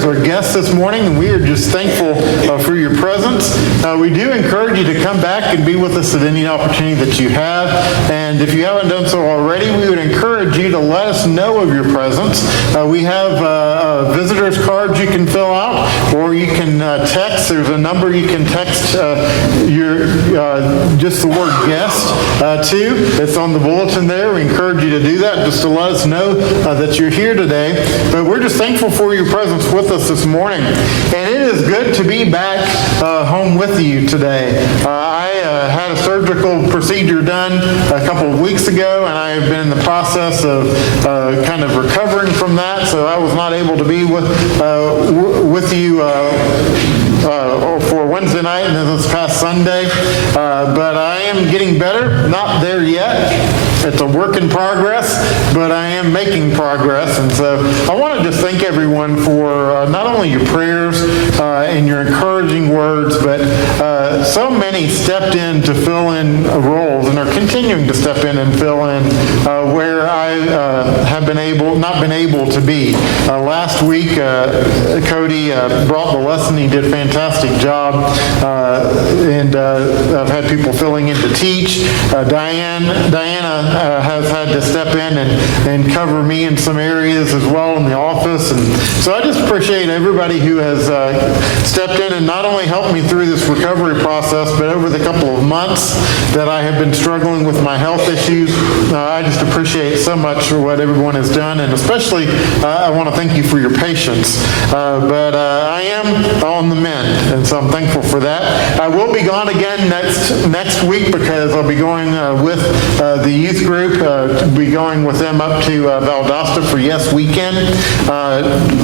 as our guest this morning, and we are just thankful for your presence. We do encourage you to come back and be with us at any opportunity that you have. And if you haven't done so already, we would encourage you to let us know of your presence. We have visitors cards you can fill out, or you can text. There's a number you can text just the word guest to. It's on the bulletin there. We encourage you to do that just to let us know that you're here today. But we're just thankful for your presence with us this morning. And it is good to be back home with you today. I had a surgical procedure done a couple of weeks ago, and I have been in the process of kind of recovering from that, so I was not able to be with you for Wednesday night and this past Sunday, but I am getting better. Not there yet. It's a work in progress, but I am making progress. And so I want to just thank everyone for not only your prayers and your encouraging words, but so many stepped in to fill in roles and are continuing to step in and fill in where I have not been able to be. Last week, Cody brought the lesson. He did a fantastic job. And I've had people filling in to teach. Diana has had to step in and cover me in some areas as well in the office. And so I just appreciate everybody who has stepped in and not only helped me through this recovery process, but over the couple of months that I have been struggling with my health issues. I just appreciate so much for what everyone has done, and especially I want to thank you for your patience. But I am on the mend, and so I'm thankful for that. I will be gone again next week because I'll be going with the youth group, be going with them up to Valdosta for Yes Weekend.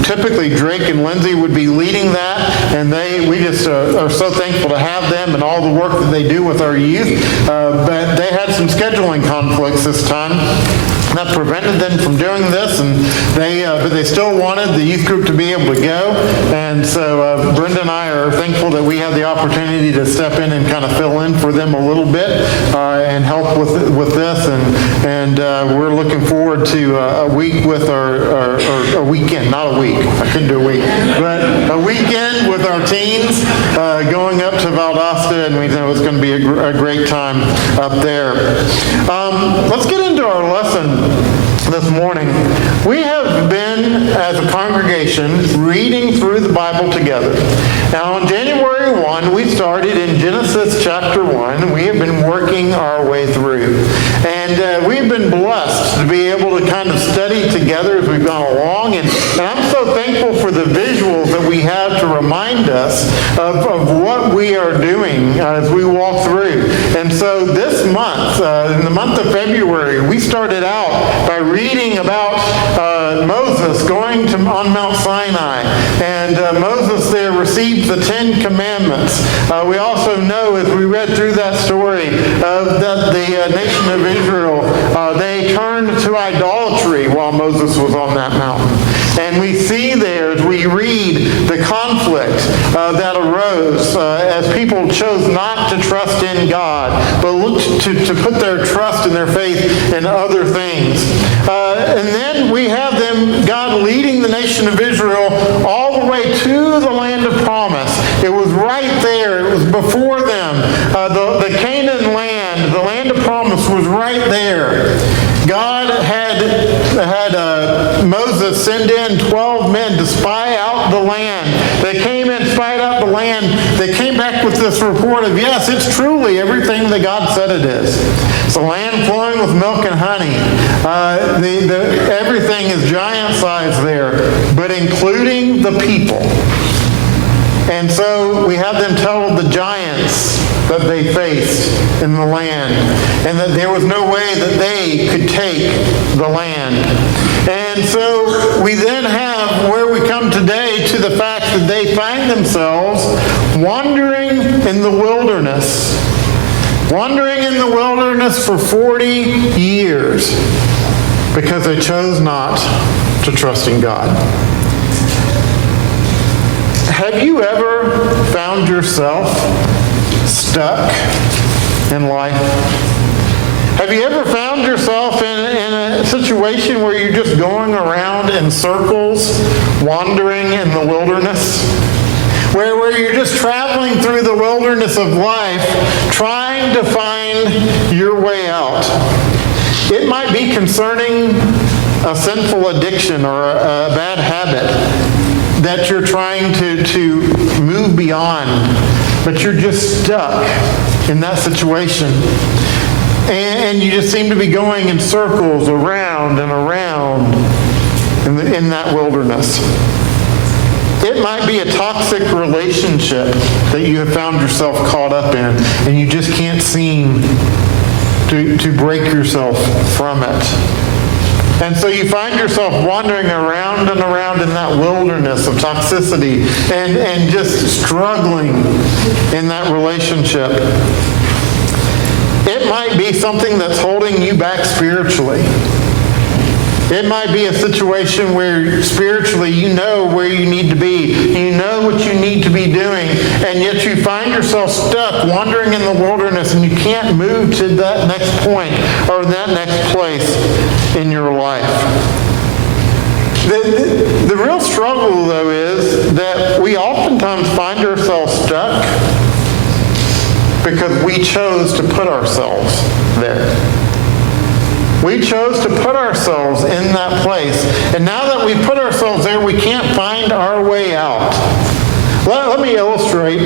Typically Drake and Lindsay would be leading that, and we just are so thankful to have them and all the work that they do with our youth. But they had some scheduling conflicts this time that prevented them from doing this, and but they still wanted the youth group to be able to go. And so Brenda and I are thankful that we had the opportunity to step in and kind of fill in for them a little bit and help with this. And we're looking forward to a week with our weekend, not a week. I couldn't do a week, but a weekend with our teens going up to Valdosta, and we know it's going to be a great time up there. Let's get into our lesson this morning. We have been, as a congregation, reading through the Bible together. Now, on January 1, we started in Genesis chapter 1. We have been working our way through. And we've been blessed to be able to kind of study together as we've gone along. And I'm so thankful for the visuals that we have to remind us of what we are doing as we walk through. And so this month, in the month of February, we started out by reading about Moses going on Mount Sinai. And Moses there received the Ten Commandments. We also know, as we read through that story, that the nation of Israel, they turned to idolatry while Moses was on that mountain. And we see there, as we read, the conflict that arose as people chose not to trust in God, but looked to put their trust and their faith in other things. And then we have God leading the nation of Israel all the way to the land of promise. It was right there. It was before them. The Canaan land, the land of promise, was right there. God had Moses send in 12 men to spy out the land. They came in, spied out the land. They came back with this report of, yes, it's truly everything that God said it is. It's a land flowing with milk and honey. Everything is giant size there, but including the people. And so we have them tell the giants that they faced in the land, and that there was no way that they could take the land. And so we then have where we come today to the fact that they find themselves wandering in the wilderness. Wandering in the wilderness for 40 years because they chose not to trust in God. Have you ever found yourself stuck in life? Have you ever found yourself in a situation where you're just going around in circles, wandering in the wilderness? Where you're just traveling through the wilderness of life, trying to find your way out. It might be concerning a sinful addiction or a bad habit that you're trying to move beyond, but you're just stuck in that situation. And you just seem to be going in circles around and around in that wilderness. It might be a toxic relationship that you have found yourself caught up in, and you just can't seem to break yourself from it. And so you find yourself wandering around and around in that wilderness of toxicity and just struggling in that relationship. It might be something that's holding you back spiritually. It might be a situation where spiritually you know where you need to be. You know what you need to be doing, and yet you find yourself stuck wandering in the wilderness and you can't move to that next point or that next place in your life. The real struggle, though, is that we oftentimes find ourselves stuck because we chose to put ourselves there. We chose to put ourselves in that place. And now that we've put ourselves there, we can't find our way out. Let me illustrate.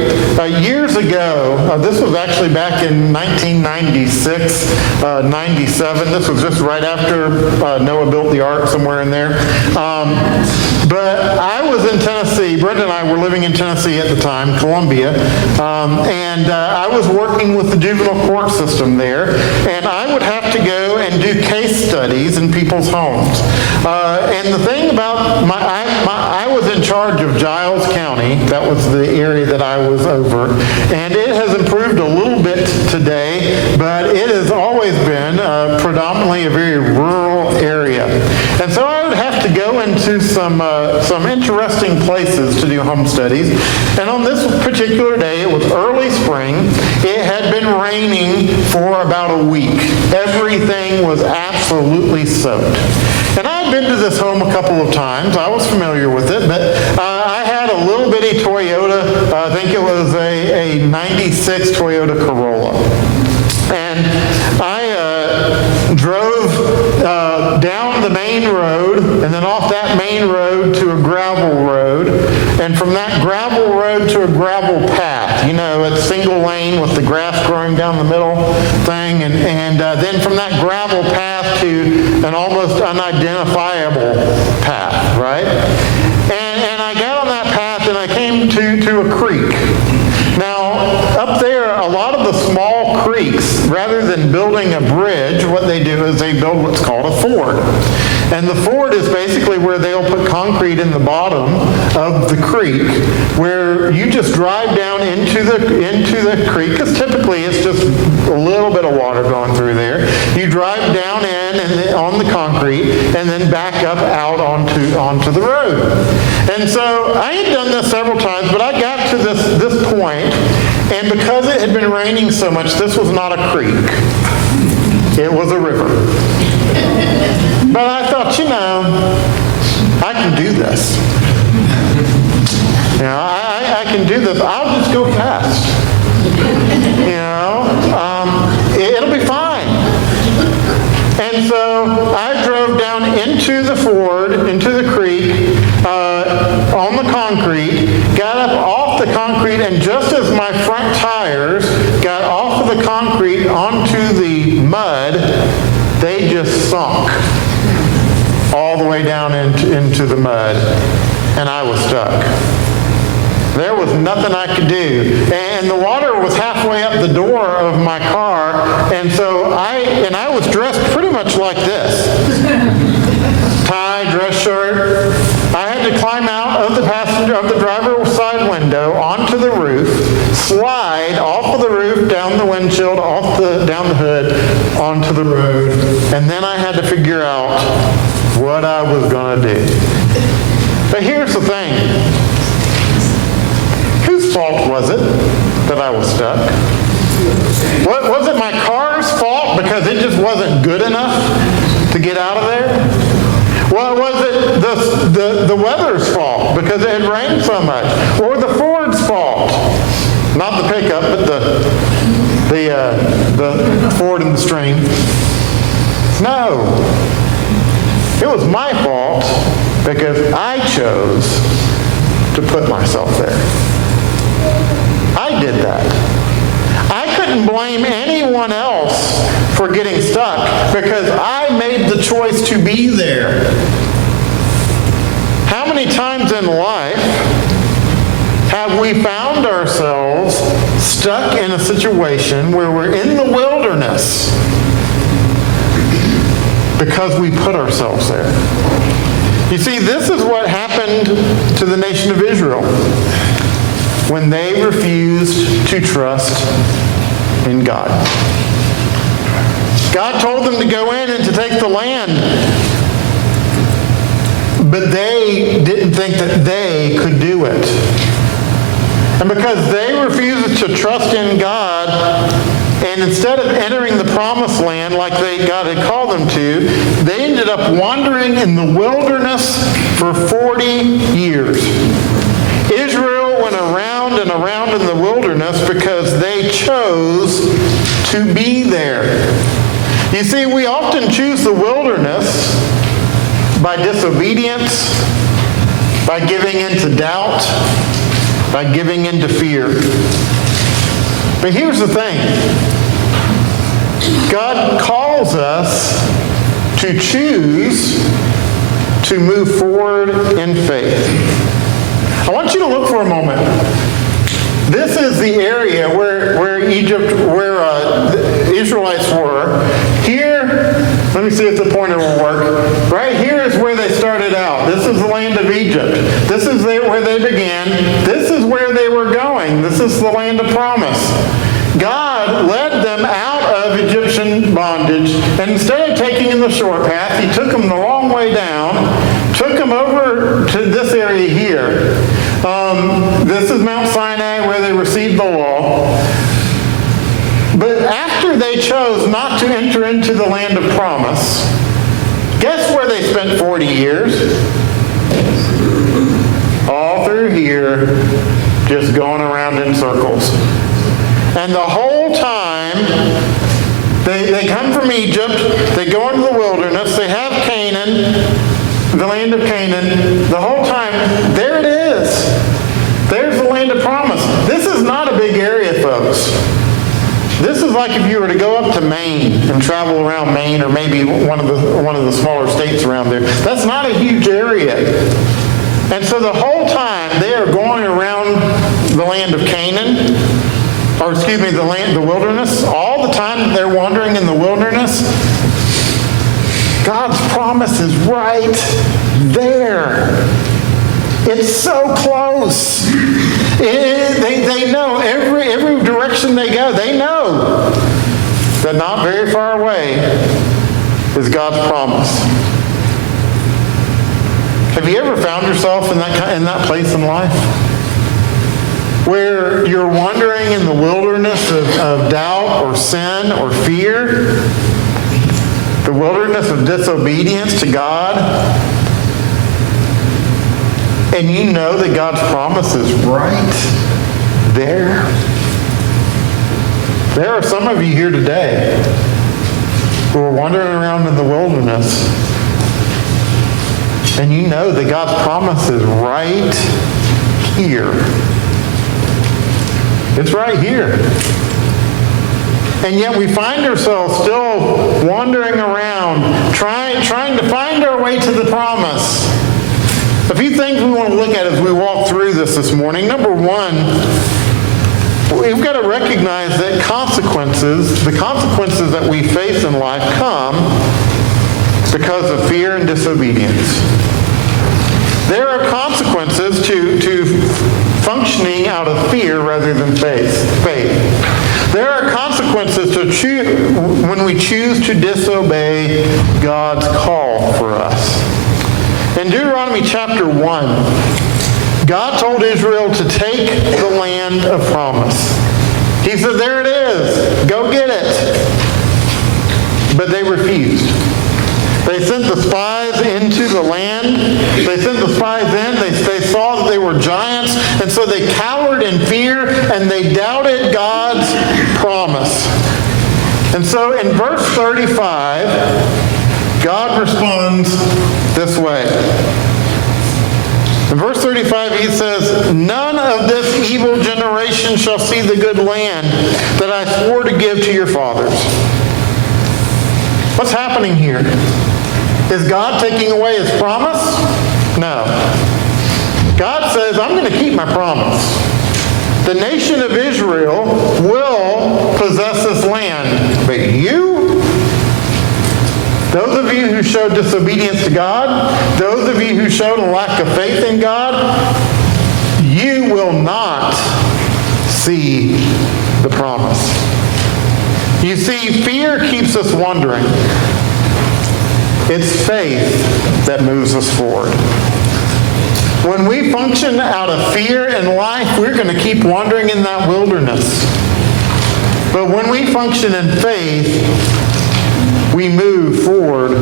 Years ago, this was actually back in 1996, 97. This was just right after Noah built the ark, somewhere in there. But I was in Tennessee. Brenda and I were living in Tennessee at the time, Columbia. And I was working with the juvenile court system there. And I would have to go and do case studies in people's homes. And the thing about I was in charge of Giles County. That was the area that I was over. And it has improved a little bit today, but it has always been predominantly a very rural area. And so I would have to go into some interesting places to do home studies. And on this particular day, it was early spring. It had been raining for about a week. Everything was absolutely soaked. And I'd been to this home a couple of times. I was familiar with it, but I had a little bitty Toyota. I think it was a 96 Toyota Corolla. And I drove down the main road, and then off that main road to a gravel road, and from that gravel road to a gravel path. You know, it's single lane with the grass growing down the middle thing, and then from that gravel path to an almost unidentifiable path, right? And I got on that path, and I came to a creek. Now, up there, a lot of the small creeks, rather than building a bridge, what they do is they build what's called a ford. And the ford is basically where they'll put concrete in the bottom of the creek, where you just drive down into the creek, because typically it's just a little bit of water going through there. You drive down in and on the concrete, and then back up out onto the road. And so I had done this several times, but I got to this point, and because it had been raining so much, this was not a creek. It was a river. But I thought, I can do this. I can do this. I'll just go fast. It'll be fine. And so I drove down into the ford, into the creek, on the concrete, got up off the concrete, and just as my front tires got off of the concrete onto the mud, they just sunk all the way down into the mud, and I was stuck. There was nothing I could do. And the water was halfway up the door of my car, and so I was dressed pretty much like this. Tie, dress shirt. I had to climb out of the driver's side window onto the roof, slide off of the roof, down the windshield, down the hood, onto the road, and then I had to figure out what I was going to do. But here's the thing. Whose fault was it that I was stuck? Was it my car's fault because it just wasn't good enough? to get out of there? Well, was it the weather's fault because it had rained so much? Or the Ford's fault? Not the pickup, but the Ford and the Stream. No. It was my fault because I chose to put myself there. I did that. I couldn't blame anyone else for getting stuck because I made the choice to be there. How many times in life have we found ourselves stuck in a situation where we're in the wilderness because we put ourselves there? You see, this is what happened to the nation of Israel when they refused to trust in God. God told them to go in and to take the land, but they didn't think that they could do it. And because they refused to trust in God, and instead of entering the promised land like God had called them to, they ended up wandering in the wilderness for 40 years. Israel went around and around in the wilderness because they chose to be there. You see, we often choose the wilderness by disobedience, by giving into doubt, by giving into fear. But here's the thing. God calls us to choose to move forward in faith. I want you to look for a moment. This is the area where the Israelites were. Here, let me see if the pointer will work. Right here is where they started out. This is the land of Egypt. This is where they began. This is where they were going. This is the land of promise. God led them out of Egyptian bondage, and instead of taking them the short path, he took them the long way down, took them over to this area here. This is Mount Sinai where they received the law. But after they chose not to enter into the land of promise, guess where they spent 40 years? All through here, just going around in circles. And the whole time, they come from Egypt, they go into the wilderness, they have Canaan, the land of Canaan. The whole time, there it is. There's the land of promise. This is not a big area, folks. This is like if you were to go up to Maine and travel around Maine, or maybe one of the smaller states around there. That's not a huge area. And so the whole time they are going around the land of Canaan, or excuse me, the wilderness. All the time that they're wandering in the wilderness, God's promise is right there. It's so close. They know every direction they go. They know that not very far away is God's promise. Have you ever found yourself in that place in life where you're wandering in the wilderness of doubt or sin or fear, the wilderness of disobedience to God, and you know that God's promise is right there? There are some of you here today who are wandering around in the wilderness, and you know that God's promise is right here. It's right here. And yet we find ourselves still wandering around, trying to find our way to the promise. A few things we want to look at as we walk through this morning. Number one, we've got to recognize that the consequences that we face in life come because of fear and disobedience. There are consequences to functioning out of fear rather than faith. There are consequences when we choose to disobey God's call for us. In Deuteronomy chapter 1, God told Israel to take the land of promise. He said, there it is. Go get it. But they refused. They sent the spies into the land. They sent the spies in. They saw that they were giants, and so they cowered in fear, and they doubted God's promise. And so in verse 35, God responds this way. In verse 35, he says, "None of this evil generation shall see the good land that I swore to give to your fathers." What's happening here? Is God taking away his promise? No. God says, I'm going to keep my promise. The nation of Israel will possess this land. But you? Those of you who showed disobedience to God, those of you who showed a lack of faith in God, you will not see the promise. You see, fear keeps us wandering. It's faith that moves us forward. When we function out of fear in life, we're going to keep wandering in that wilderness. But when we function in faith, we move forward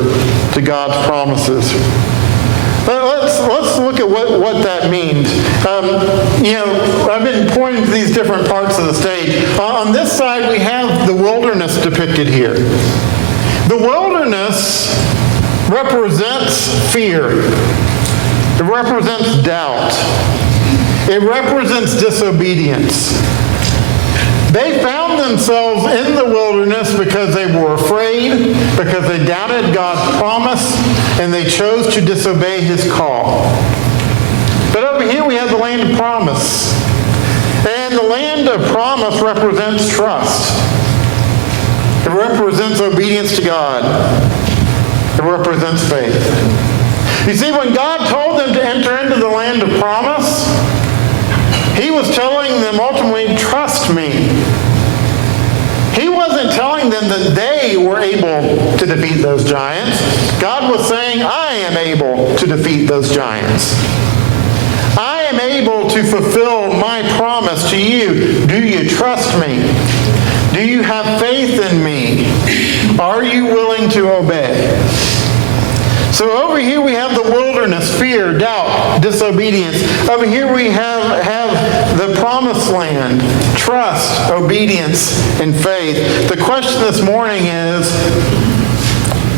to God's promises. Let's look at what that means. I've been pointing to these different parts of the stage. On this side, we have the wilderness depicted here. The wilderness represents fear. It represents doubt. It represents disobedience. They found themselves in the wilderness because they were afraid, because they doubted God's promise, and they chose to disobey his call. But over here we have the land of promise. And the land of promise represents trust. It represents obedience to God. It represents faith. You see, when God told them to enter into the land of promise, he was telling them ultimately, trust me. He wasn't telling them that they were able to defeat those giants. God was saying, I am able to defeat those giants. I am able to fulfill my promise to you. Do you trust me? Do you have faith in me? Are you willing to obey? So over here we have the wilderness, fear, doubt, disobedience. Over here we have the promised land, trust, obedience, and faith. The question this morning is,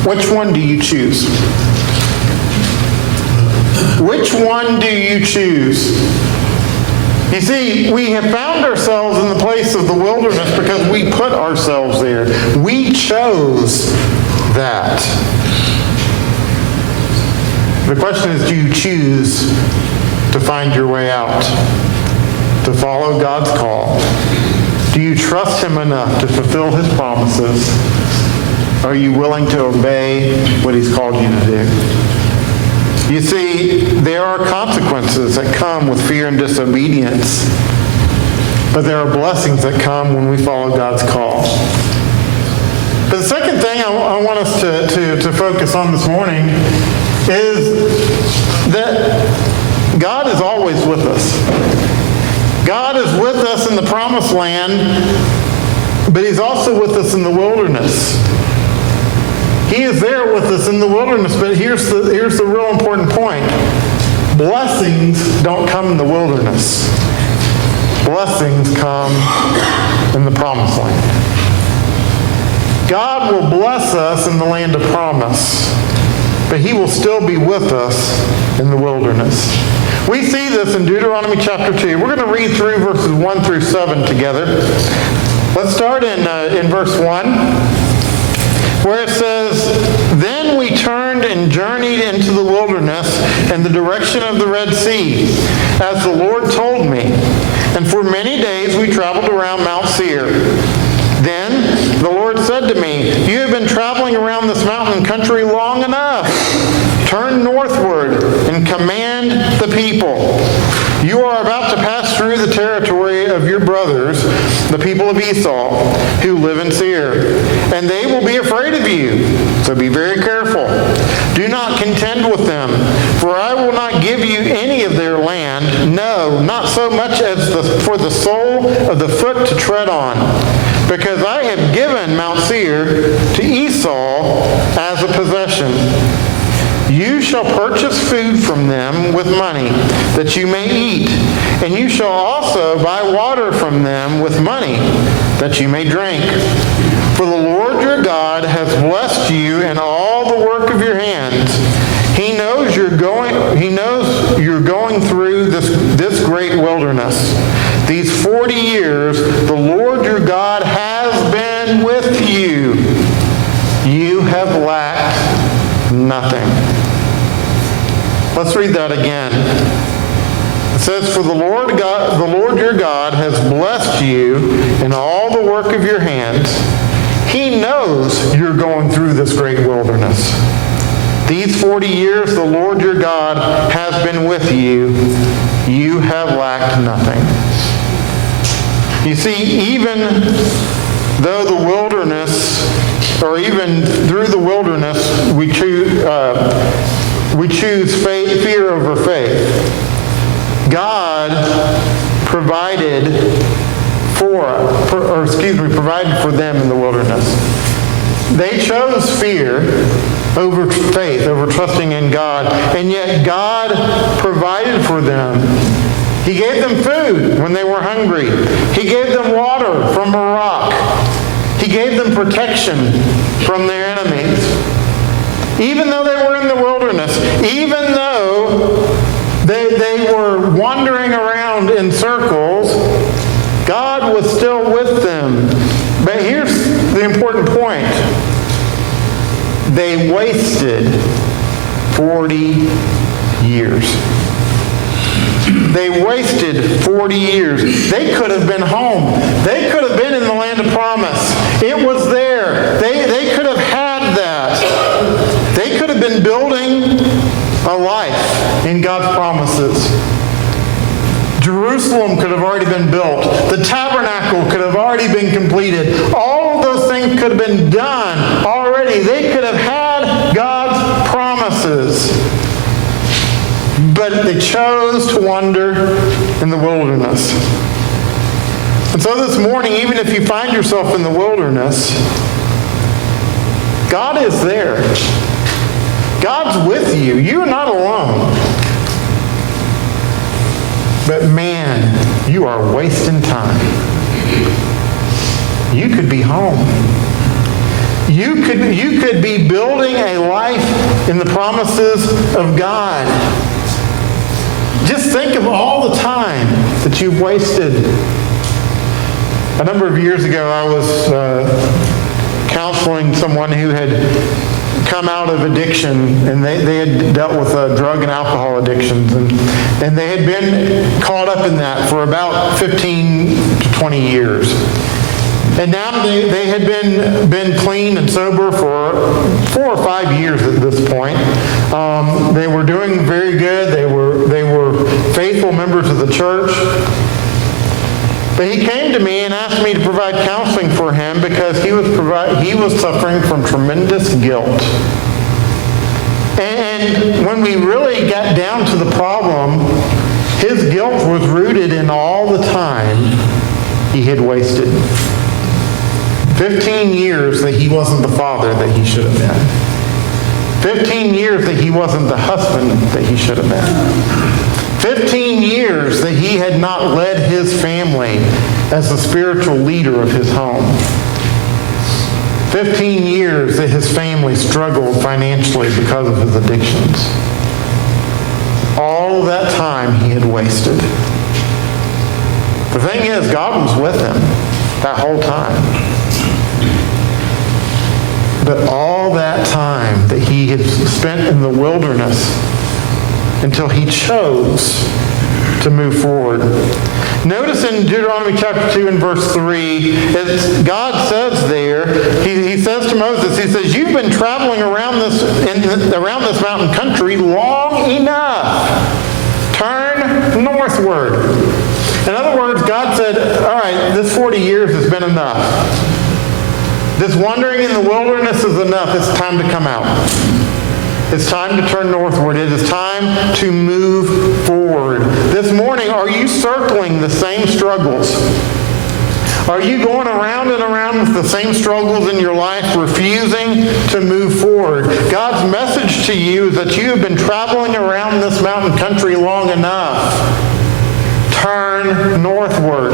which one do you choose? Which one do you choose? You see, we have found ourselves in the place of the wilderness because we put ourselves there. We chose that. The question is, do you choose to find your way out? To follow God's call? Do you trust him enough to fulfill his promises? Are you willing to obey what he's called you to do? You see, there are consequences that come with fear and disobedience, but there are blessings that come when we follow God's call. But the second thing I want us to focus on this morning is that God is always with us. God is with us in the promised land, but he's also with us in the wilderness. He is there with us in the wilderness, but here's the real important point. Blessings don't come in the wilderness. Blessings come in the promised land. God will bless us in the land of promise, but he will still be with us in the wilderness. We see this in Deuteronomy chapter 2. We're going to read through verses 1 through 7 together. Let's start in verse 1, where it says, "Then we turned and journeyed into the wilderness in the direction of the Red Sea, as the Lord told me. And for many days we traveled around Mount Seir. Then the Lord said to me, 'You have been traveling around this mountain country long enough. Turn northward and command the people. You are about to pass through the territory of your brothers, the people of Esau, who live in Seir, and they will be afraid of you. So be very careful. Do not contend with them, for I will not give you any of their land, no, not so much as for the sole of the foot to tread on, because I have given Mount Seir to Esau as a possession, you shall purchase food from them with money, that you may eat. And you shall also buy water from them with money, that you may drink. For the Lord your God has blessed you in all the work of your hands. He knows you're going through this great wilderness. These 40 years, the Lord your God has been with you. You have lacked nothing. Let's read that again. It says, for the Lord your God has blessed you in all the work of your hands. He knows you're going through this great wilderness. These 40 years the Lord your God has been with you. You have lacked nothing. You see, even though the wilderness, or even through the wilderness, we choose fear over faith. God provided provided for them in the wilderness. They chose fear over faith, over trusting in God, and yet God provided for them. He gave them food when they were hungry. He gave them water from a rock. He gave them protection from their enemies. Even though they were in the wilderness, even though they were wandering around in circles, God was still with them. But here's the important point. They wasted 40 years. They wasted 40 years. They could have been home. They could have been in the land of promise. It was there. They could have had that. They could have been building a life in God's promises. Jerusalem could have already been built. The tabernacle could have already been completed. All of those things could have been done already. They could have had God's promises. But they chose to wander in the wilderness. And so this morning, even if you find yourself in the wilderness, God is there. God's with you. You're not alone. But man, you are wasting time. You could be home. You could be building a life in the promises of God. Just think of all the time that you've wasted. A number of years ago, I was counseling someone who had come out of addiction, and they had dealt with drug and alcohol addictions, and they had been caught up in that for about 15 to 20 years. And now they had been clean and sober for 4 or 5 years at this point. They were doing very good. They were faithful members of the church. But he came to me and asked me to provide counseling for him because he was suffering from tremendous guilt. And when we really got down to the problem, his guilt was rooted in all the time he had wasted. 15 years that he wasn't the father that he should have been. 15 years that he wasn't the husband that he should have been. 15 years that he had not led his family as the spiritual leader of his home. 15 years that his family struggled financially because of his addictions. All that time he had wasted. The thing is, God was with him that whole time. But all that time that he had spent in the wilderness until he chose to move forward. Notice in Deuteronomy chapter 2 and verse 3, God says there, he says to Moses, he says, you've been traveling around this mountain country long enough. Turn northward. In other words, God said, all right, this 40 years has been enough. This wandering in the wilderness is enough. It's time to come out. It's time to turn northward. It is time to move forward. This morning, are you circling the same struggles? Are you going around and around with the same struggles in your life, refusing to move forward? God's message to you is that you have been traveling around this mountain country long enough. Turn northward.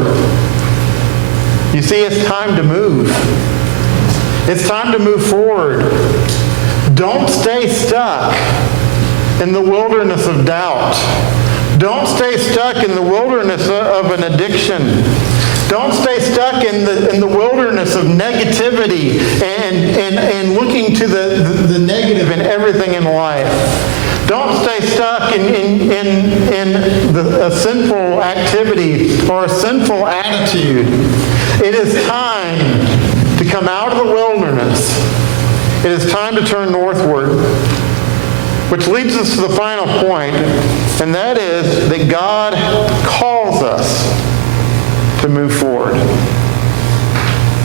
You see, it's time to move. It's time to move forward. Don't stay stuck in the wilderness of doubt. Don't stay stuck in the wilderness of an addiction. Don't stay stuck in the wilderness of negativity and looking to the negative in everything in life. Don't stay stuck in a sinful activity or a sinful attitude. It is time to come out of the wilderness. It is time to turn northward. Which leads us to the final point, and that is that God calls us to move forward.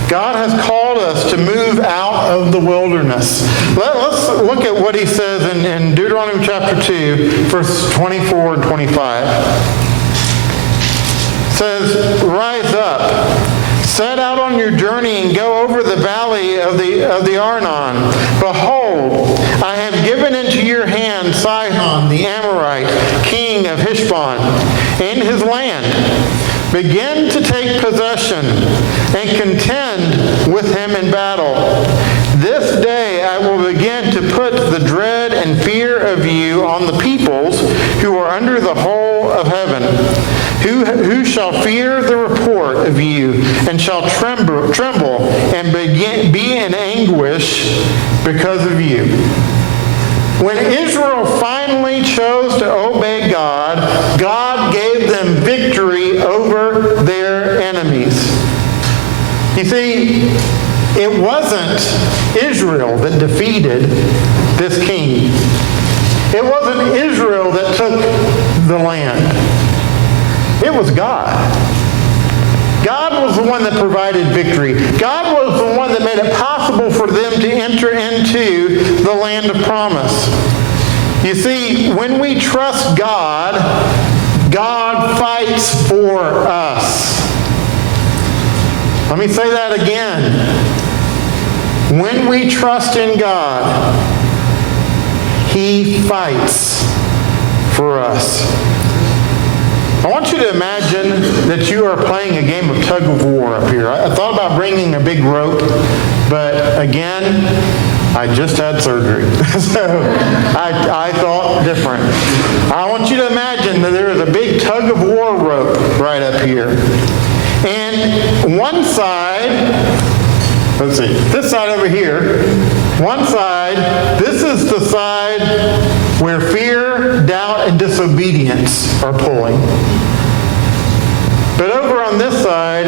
God has called us to move out of the wilderness. Let's look at what he says in Deuteronomy chapter 2, verses 24 and 25. It says, "Rise up, set out on your journey and go over the valley of the Arnon. Behold, I have given into your hand Sihon the Amorite, king of Heshbon, and his land. Begin to take possession and contend with him in battle. This day I will begin to put the dread and fear of you on the peoples who are under the whole of heaven, who shall fear the report of you and shall tremble and be in anguish because of you." When Israel finally chose to obey God, God gave them victory over their enemies. You see, it wasn't Israel that defeated this king. It wasn't Israel that took the land. It was God. God was the one that provided victory. God was the one that made it possible for them to enter into the land of promise. You see, when we trust God, God fights for us. Let me say that again. When we trust in God, He fights for us. I want you to imagine that you are playing a game of tug of war up here. I thought about bringing a big rope, but again, I just had surgery. So I thought different. I want you to imagine that there is a big tug of war rope right up here. And one side, let's see, this side over here, one side, this is the side where fear, doubt, and disobedience are pulling. But over on this side,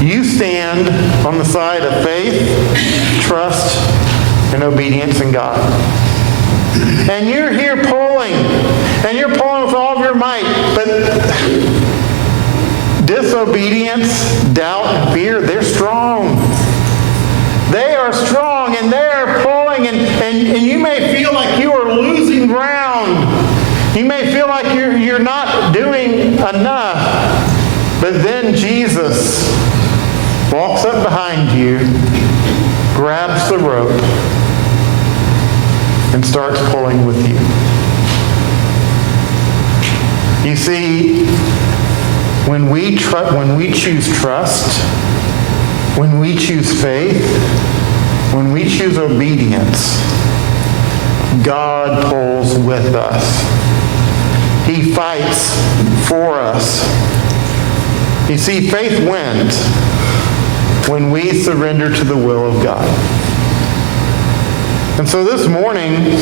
you stand on the side of faith, trust, and obedience in God. And you're here pulling, and you're pulling with all of your might, but disobedience, doubt, and fear, they're strong. They are strong, and they are pulling, and you may feel like you are losing ground. You may feel like you're not doing enough. But then Jesus walks up behind you, grabs the rope, and starts pulling with you. You see, when we choose trust, when we choose faith, when we choose obedience, God pulls with us. He fights for us. You see, faith wins when we surrender to the will of God. And so this morning,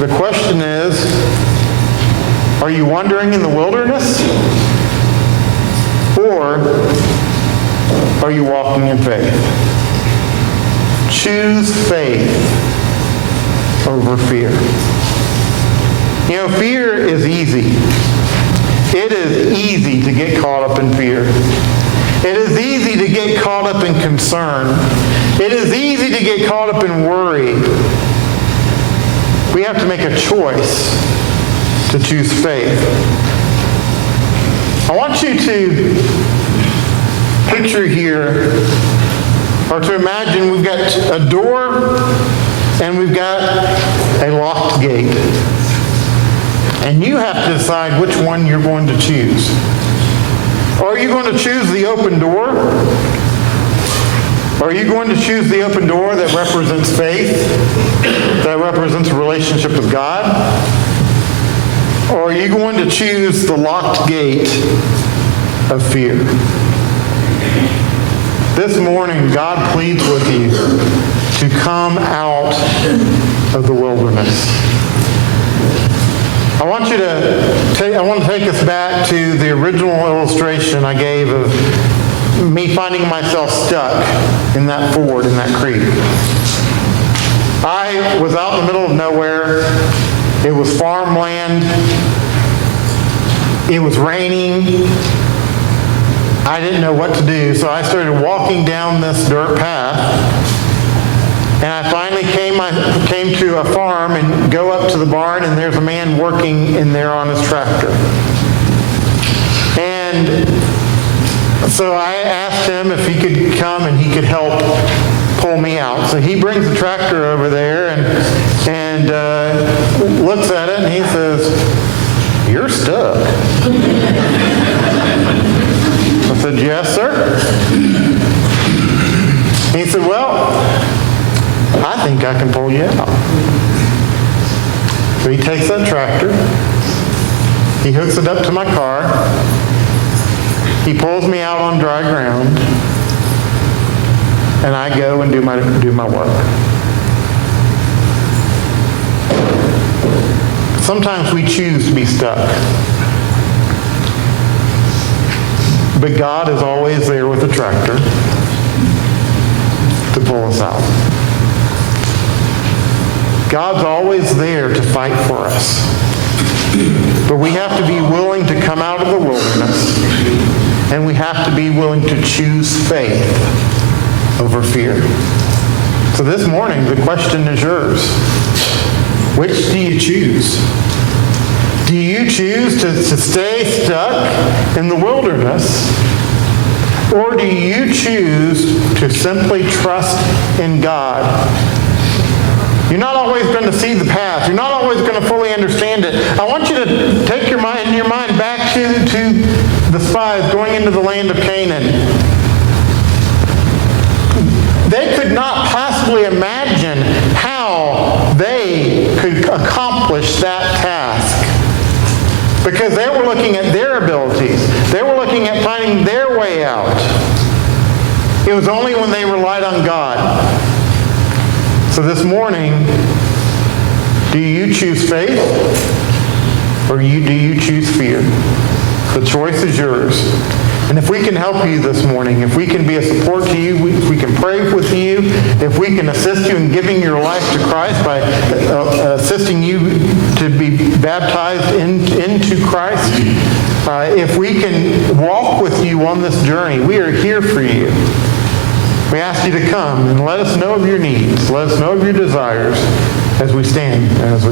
the question is, are you wandering in the wilderness? Or are you walking in faith? Choose faith over fear. You know, fear is easy. It is easy to get caught up in fear. It is easy to get caught up in concern. It is easy to get caught up in worry. We have to make a choice to choose faith. I want you to picture here, or to imagine we've got a door and we've got a locked gate. And you have to decide which one you're going to choose. Are you going to choose the open door? Are you going to choose the open door that represents faith, that represents a relationship with God? Or are you going to choose the locked gate of fear? This morning, God pleads with you to come out of the wilderness. I want to take us back to the original illustration I gave of me finding myself stuck in that ford, in that creek. I was out in the middle of nowhere. It was farmland. It was raining. I didn't know what to do, so I started walking down this dirt path. And I finally came to a farm and go up to the barn, and there's a man working in there on his tractor. And so I asked him if he could come and he could help pull me out. So he brings the tractor over there and looks at it, and he says, "You're stuck." I said, "Yes, sir." He said, "Well, I think I can pull you out." So he takes that tractor, he hooks it up to my car, he pulls me out on dry ground, and I go and do my work. Sometimes we choose to be stuck. But God is always there with the tractor to pull us out. God's always there to fight for us. But we have to be willing to come out of the wilderness, and we have to be willing to choose faith over fear. So this morning, the question is yours. Which do you choose? Do you choose to stay stuck in the wilderness? Or do you choose to simply trust in God? You're not always going to see the path. You're not always going to fully understand it. I want you to take your mind back to the spies going into the land of Canaan. They could not possibly imagine how they could accomplish that task, because they were looking at their abilities. They were looking at finding their way out. It was only when they relied on God. So this morning, do you choose faith, or do you choose fear? The choice is yours. And if we can help you this morning, if we can be a support to you, if we can pray with you, if we can assist you in giving your life to Christ by assisting you to be baptized into Christ, if we can walk with you on this journey, we are here for you. We ask you to come and let us know of your needs. Let us know of your desires as we stand.